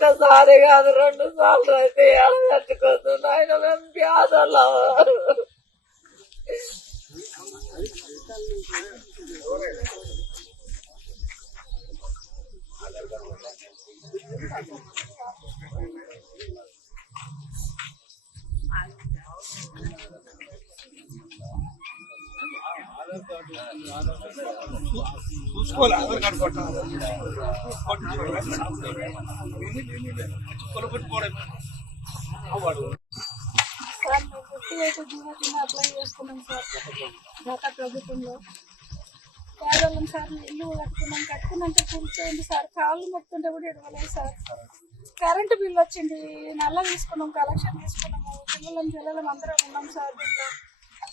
ఒక్కసారి కాదు 2 సార్లు అయితే ఎలా కట్టుకోదు ఆయన మేము ప్యాదలా చూసుకోవాలి ఆధార్ కార్డు కొట్టాలి సార్ మేము 58 జీవో కింద అప్లై చేసుకున్నాం సార్ గత ప్రభుత్వంలో పేదవాళ్ళం సార్ ఇల్లు కట్టుకున్నాక కూర్చోండి సార్ కాళ్ళు మొత్తుంటే కూడా ఇవ్వలేదు సార్ కరెంటు బిల్లు వచ్చింది నల్ల తీసుకున్నాం కలెక్షన్ తీసుకున్నాము పిల్లలం అందరం ఉన్నాం సార్ దీంట్లో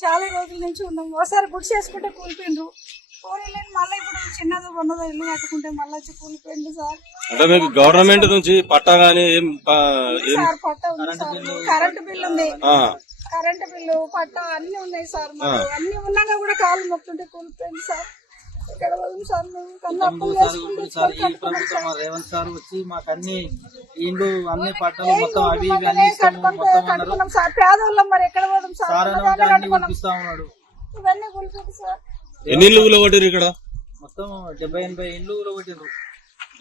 చాలా రోజుల నుంచి ఉన్నాం ఒకసారి గుడి చేసుకుంటే కూలిపోయిండ్రు పోనీలేని మళ్ళీ ఇప్పుడు చిన్నదో ఉన్నదో ఇల్లు కట్టుకుంటే మళ్ళీ వచ్చి కూలిపోయింది సార్ అంటే మీకు గవర్నమెంట్ నుంచి పట్టా గానీ సార్ పట్టా ఉంది సార్ కరెంటు బిల్లు ఉంది కరెంటు బిల్లు పట్టా అన్ని ఉన్నాయి సార్ మాకు అన్ని ఉన్నాక కూడా కాళ్ళు మొత్తుంటే కూలిపోయింది సార్ ఇక్కడ సార్ రేవంత్ సార్ వచ్చి మాకు అన్ని ఇండ్లు అన్ని పట్టాలు మొత్తం అవి ఇవన్నీ కట్టుకున్నాం సార్ పేదవాళ్ళం మరి ఎక్కడ పోదాం సార్ చూపిస్తా ఉన్నాడు ఇవన్నీ కూలిపోయింది సార్ ఎన్ని ఇల్లు కూలగొట్టారు ఇక్కడ మొత్తం 70-80 ఇండ్లు కూలగొట్టారు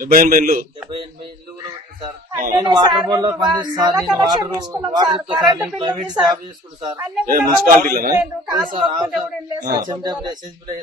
70-80 ఇండ్లు 70-80 ఇండ్లు కూలగొట్టారు సార్ నేను వాటర్ బోర్డ్ లో పనిచేస్తాను సార్ నేను వాటర్ సార్ నేను ప్రైవేట్ జాబ్ చేసుకుంటా సార్ మున్సిపాలిటీలోనా SHB లో